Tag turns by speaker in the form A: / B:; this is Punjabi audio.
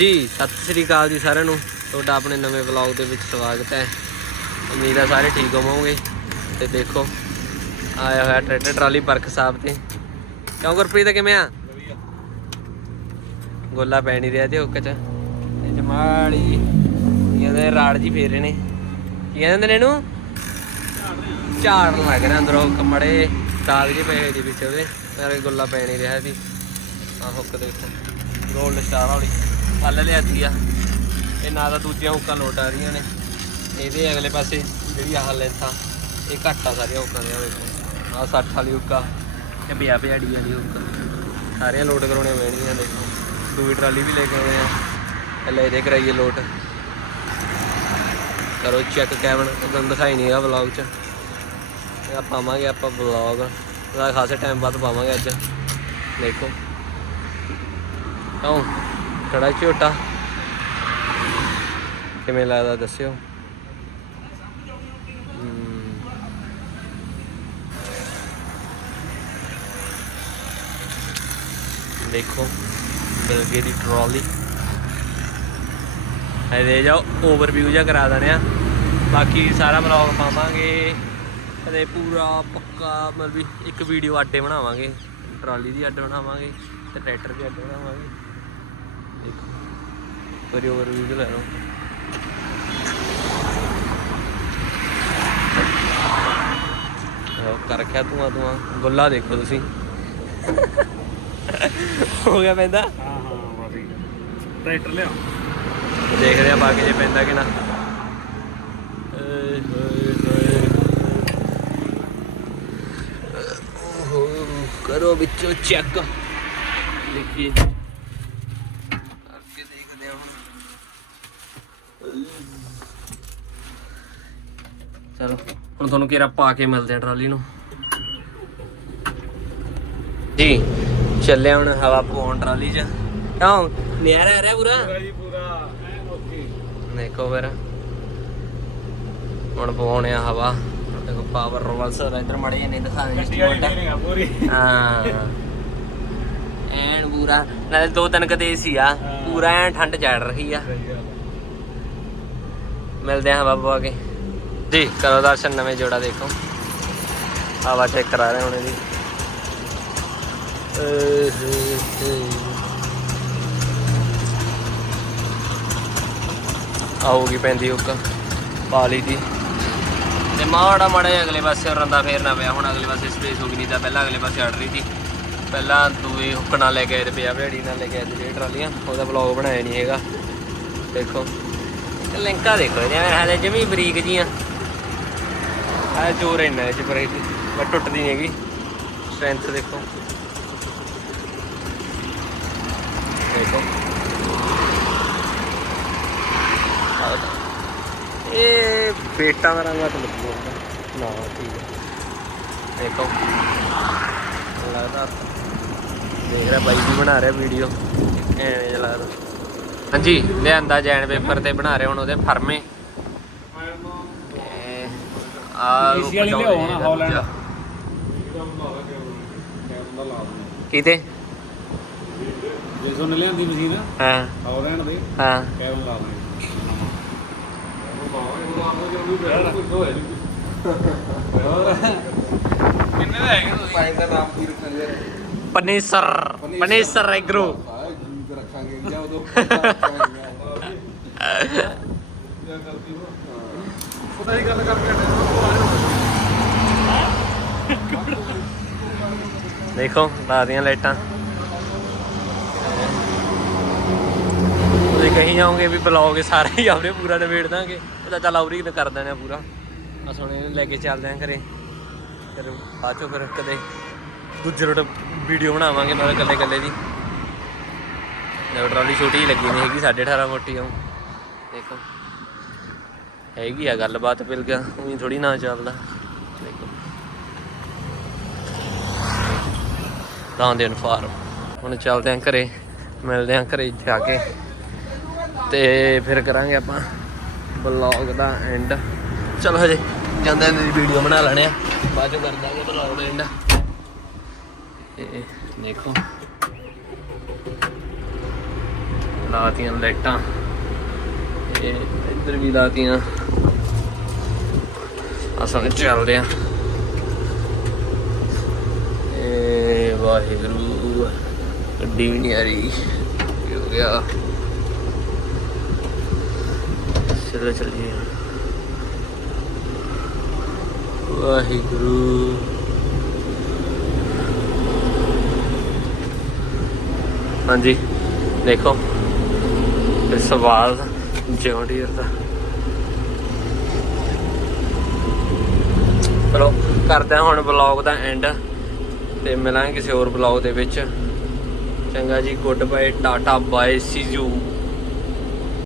A: ਜੀ ਸਤਿ ਸ੍ਰੀ ਅਕਾਲ ਜੀ ਸਾਰਿਆਂ ਨੂੰ। ਤੁਹਾਡਾ ਆਪਣੇ ਨਵੇਂ ਵਲੌਗ ਦੇ ਵਿੱਚ ਸਵਾਗਤ ਹੈ। ਉਮੀਦ ਹੈ ਸਾਰੇ ਠੀਕ ਹੋਵੋਗੇ। ਤੇ ਦੇਖੋ ਆਇਆ ਹੋਇਆ ਟਰੈਕਟਰ ਟਰਾਲੀ ਪਰਖ ਸਾਹਿਬ ਤੇ। ਕਿਉਂ ਗੁਰਪ੍ਰੀਤ ਕਿਵੇਂ ਆ? ਗੋਲਾ ਪੈ ਨਹੀਂ ਰਿਹਾ ਤੇ ਹੁੱਕ ਚ। ਜਮਾੜੀ ਇਹਦੇ ਰਾੜ ਜੀ ਫੇਰ ਰਹੇ ਨੇ। ਕੀ ਕਹਿੰਦੇ ਨੇ ਇਹਨੂੰ? ਝਾੜਨ ਲੱਗ ਰਿਹਾ ਅੰਦਰੋਂ ਕਮੜੇ ਦਾਗ ਜਿਹੇ ਪਏ ਹੋਏ ਦੀ ਵਿੱਚ ਉਹਦੇ। ਪਰ ਗੋਲਾ ਪੈ ਨਹੀਂ ਰਿਹਾ ਸੀ। ਆ ਹੁੱਕ ਦੇਖੋ। ਗੋਲਡ ਸਟਾਰ ਵਾਲੀ। ਕੱਲ ਲਿਆਦੀ ਆ। ਇਹ ਨਾ ਤਾਂ ਦੂਜੀਆਂ ਹੁੱਕਾਂ ਲੋਟ ਆ ਰਹੀਆਂ ਨੇ। ਇਹਦੇ ਅਗਲੇ ਪਾਸੇ ਜਿਹੜੀ ਆਹ ਲੈਂਥ ਇਹ ਘੱਟ ਆ ਸਾਰੀਆਂ ਹੁੱਕਾਂ ਦੀਆਂ ਵੇਖੋ ਆਹ 60 ਵਾਲੀ ਹੁੱਕਾ ਇਹ 50 50 ਵਾਲੀ ਹੁੱਕ ਸਾਰੀਆਂ ਲੋਟ ਕਰਾਉਣੀਆਂ ਪੈਣਗੀਆਂ, ਦੇਖੋ। ਦੂਜੀ ਟਰਾਲੀ ਵੀ ਲੈ ਕੇ ਆਉਣੇ ਆ। ਪਹਿਲਾਂ ਇਹਦੇ ਕਰਾਈਏ ਲੋਟ। ਕਰੋ ਚੈੱਕ ਕੈਬਨ, ਤੁਹਾਨੂੰ ਦਿਖਾਈ ਨਹੀਂ ਆ ਵਲੌਗ 'ਚ। ਇਹ ਆ ਪਾਵਾਂਗੇ ਆਪਾਂ ਵਲੌਗ ਉਹਦਾ ਖਾਸੇ ਟਾਈਮ ਬਾਅਦ ਪਾਵਾਂਗੇ ਅੱਜ। ਦੇਖੋ। ਕਿਉਂ? ਕੜਾ ਝੋਟਾ। ਕਿਵੇਂ ਲੱਗਦਾ ਦੱਸਿਓ? ਹਮ। ਦੇਖੋ ਬਲਗੇ ਦੀ ਟਰਾਲੀ ਇਹ ਦੇ ਜਾਓ ਓਵਰਵਿਊ ਜਿਹਾ ਕਰਾ ਦਨੇ ਆ। ਬਾਕੀ ਸਾਰਾ ਬਲੌਗ ਪਾਵਾਂਗੇ। ਤੇ ਪੂਰਾ ਪੱਕਾ ਮਤਲਬ ਇੱਕ ਵੀਡੀਓ ਆਟੇ ਬਣਾਵਾਂਗੇ। ਟਰਾਲੀ ਦੀ ਅੱਡ ਬਣਾਵਾਂਗੇ ਤੇ ਟਰੈਕਟਰ ਦੀ ਅੱਡ ਬਣਾਵਾਂਗੇ। ਦੇਖੋ। ਪੂਰੀ ਓਵਰਵਿਊ ਜਿਹਾ ਲੈ ਲਓ। ਉਹ ਕਰ ਰੱਖਿਆ ਤੂੰ ਤੂੰ ਗੁੱਲਾ ਦੇਖੋ ਤੁਸੀਂ। ਹੋ ਗਿਆ ਪੈਂਦਾ?
B: ਹਾਂ ਹਾਂ ਵਾਦੀ ਟਰੈਕਟਰ ਲਿਆ
A: ਦੇਖਦੇ ਆ ਬਾਕੀ ਜੇ ਪੈਂਦਾ ਕਿ ਨਾ। ਕਰੋ ਵਿੱਚੋਂ ਚੈੱਕ ਦੇਖੀਏ। ਦੇਖਦੇ ਹਾਂ ਚਲੋ ਹੁਣ ਤੁਹਾਨੂੰ ਕਿਹੜਾ ਪਾ ਕੇ ਮਿਲਦੇ ਆ ਟਰਾਲੀ ਨੂੰ। ਜੀ ਚੱਲੇ ਹੁਣ ਹਵਾ ਪਵਾਉਣ ਟਰਾਲੀ 'ਚ। ਕਿਉਂ? ਨਿਆਰਾ ਆ ਰਿਹਾ ਪੂਰਾ?
B: ਪੂਰਾ ਜੀ ਪੂਰਾ।
A: ਦੇਖੋ ਫਿਰ। ਹੁਣ ਪਵਾਉਣੇ ਆ ਹਵਾ। ਦੇਖੋ ਪਾਵਰ ਰੋਲਸਰ ਇਧਰ ਮੜੇ ਨਹੀਂ
B: ਆ ਪੂਰੀ।
A: ਹਾਂ। ਐਨ ਪੂਰਾ ਨਾਲੇ ਦੋ ਤਿੰਨ ਕਦੇ ਸੀ ਆ
B: ਹਾਂ।
A: ਪੂਰਾ ਐਨ ਠੰਡ ਚੜ ਰਹੀ ਆ
B: ਆ।
A: ਮਿਲਦੇ ਆ ਹਵਾ ਪਵਾ ਕੇ ਜੀ ਕਰੋ ਦਰਸ਼ਨ ਨਵੇਂ ਜੋੜਾ ਦੇਖੋ ਹਵਾ ਚੈੱਕ ਕਰਾ ਰਹੇ ਹੁਣ ਇਹਦੀ ਹੇ ਹੇ। ਆਊਗੀ ਪੈਂਦੀ ਹੁੱਕ ਪਾ ਲਈ ਦੀ ਤੇ ਮਾੜਾ ਮਾੜਾ ਅਗਲੇ ਪਾਸੇ ਰੰਦਾ ਫੇਰਨਾ ਪਿਆ ਹੁਣ ਅਗਲੇ ਪਾਸੇ ਸਪੇਸ ਹੋ ਗਈ ਨਹੀਂ ਤਾਂ ਪਹਿਲਾਂ ਅਗਲੇ ਪਾਸੇ ਅੜ ਰਹੀ ਸੀ ਪਹਿਲਾਂ ਦੂਏ ਹੁੱਕ ਨਾਲ ਲੈ ਕੇ ਆਏ ਤੇ ਪਿਆ ਭੇੜੀ ਨਾਲ ਲੈ ਕੇ ਆਏ ਤੇ ਜਿਹੜੀ ਟਰਾਲੀਆਂ, ਉਹਦਾ ਬਲੌਗ ਬਣਾਇਆ ਨਹੀਂ ਹੈਗਾ। ਦੇਖੋ। ਇਹ ਲਿੰਕਾਂ ਦੇਖੋ ਜਿਵੇਂ ਹਾਲੇ ਜਮੀ ਬਰੀਕ ਜੀਆਂ। ਆ ਜੋਰ ਇੰਨਾ ਇਹ ਚ ਪਰ ਇਹ ਪਰ ਟੁੱਟਦੀ ਨਹੀਂ ਹੈਗੀ। ਸਟਰੈਂਥ ਦੇਖੋ। ਦੇਖੋ। ਇਹ ਬੇਟਾ ਦਾ ਰੰਗ ਤਾਂ ਲੱਗੂ ਨਾ, ਠੀਕ ਹੈ। ਦੇਖੋ। ਲੱਗਦਾ ਦੇਖ ਰਿਹਾ ਬਾਈ ਵੀ ਬਣਾ ਰਿਹਾ ਵੀਡੀਓ ਐਵੇਂ ਜਿਹਾ ਲੱਗਦਾ ਹਾਂਜੀ ਲਿਆਂਦਾ ਜੈਨ ਪੇਪਰ ਤੇ ਬਣਾ ਰਹੇ ਹੁਣ ਉਹਦੇ ਫਰਮੇ। ਆ। ਕਿਤੇ?
B: ਜੇ ਸੋਨ ਲਿਆਂਦੀ ਮਸ਼ੀਨ
A: ਹਾਂ।
B: ਰਹਿਣ ਦੇ?
A: ਹਾਂ।
B: ਕੈਬਨ ਲਾ ਦੇ। ਕਿੰਨੇ ਦਾ ਹੈਗੇ ਤੁਸੀਂ?
C: ਪਾਣੀ ਦਾ ਨਾਮ ਕੀ ਰੱਖਾਂਗੇ
A: ਪਨੀਸਰ ਪਨੀਸਰ ਐਗਰੋ
C: ਆ ਜੀ ਰੱਖਾਂਗੇ ਜਾਂ ਉਦੋਂ
B: ਪਤਾ ਹੀ ਗੱਲ ਕਰਕੇ
A: ਦੇਖੋ ਲਾਦੀਆਂ ਲਾਈਟਾਂ। ਤੁਸੀਂ ਕਹੀ ਜਾਓਗੇ ਵੀ ਬਲੌਗ ਸਾਰੇ ਹੀ ਆਪਣੇ ਪੂਰਾ ਨਿਬੇੜ ਦਾਂਗੇ। ਉਹ ਤਾਂ ਚੱਲ ਆਉਰੀ ਕਰ ਦੇਣਾ ਪੂਰਾ। ਆ ਹੁਣ ਇਹਨੂੰ ਲੈ ਕੇ ਚੱਲਦੇ ਆਂ ਘਰੇ। ਫਿਰ ਬਾਅਦ ਚੋਂ ਫਿਰ ਕਦੇ ਦੂਜੇ ਰੋਟ ਵੀਡੀਓ ਬਣਾਵਾਂਗੇ ਨਾਲ ਇਕੱਲੇ ਇਕੱਲੇ ਦੀ। ਲੈ ਟਰਾਲੀ ਛੋਟੀ ਹੀ ਲੱਗੀ ਨਹੀਂ ਹੈਗੀ 18.5 ਫੁੱਟ ਹੀ ਦੇਖੋ, ਹੈਗੀ ਆ ਗੱਲਬਾਤ ਪਿਲ ਗਿਆ ਉਹੀ ਥੋੜੀ ਨਾ ਚੱਲਦਾ। ਦੇਖੋ। ਤਾਂ ਦੇ ਫਾਰਮ ਹੁਣ ਚੱਲਦੇ ਆਂ ਘਰੇ, ਮਿਲਦੇ ਆਂ ਘਰੇ ਜਾ ਕੇ। ਤੇ ਫਿਰ ਕਰਾਂਗੇ ਆਪਾਂ ਬਲੌਗ ਦਾ ਐਂਡ ਚਲੋ ਹਜੇ, ਜਾਂਦੇ ਨੇ ਵੀਡੀਓ ਬਣਾ ਲੈਣੇ ਆ। ਬਾਅਦ ਚੋਂ ਕਰ ਦਾਂਗੇ ਬਲੌਗ ਦਾ ਐਂਡ ਇਹ ਦੇਖੋ ਲਾਤੀਆਂ ਲਾਈਟਾਂ ਇਹ ਇੱਧਰ ਵੀ ਲਾਤੀਆਂ ਅਸਾਂ ਚੱਲਦੇ ਆ ਏ ਵਾਹਿਗੁਰੂ ਗੱਡੀ ਵੀ ਨਹੀਂ ਆ ਰਹੀ ਕੀ ਹੋ ਗਿਆ ਚਲੋ ਚੱਲੀਏ ਵਾਹਿਗੁਰੂ ਹਾਂਜੀ। ਦੇਖੋ, ਇਹ ਸਵਾਲ ਜੌਂਡੀਅਰ ਦਾ। ਚਲੋ, ਕਰਦੇ ਹਾਂ ਹੁਣ ਵਲੌਗ ਦਾ ਐਂਡ ਤੇ ਮਿਲਾਂਗੇ ਕਿਸੇ ਹੋਰ ਵਲੌਗ ਦੇ ਵਿੱਚ। ਚੰਗਾ ਜੀ good bye Tata, bye see you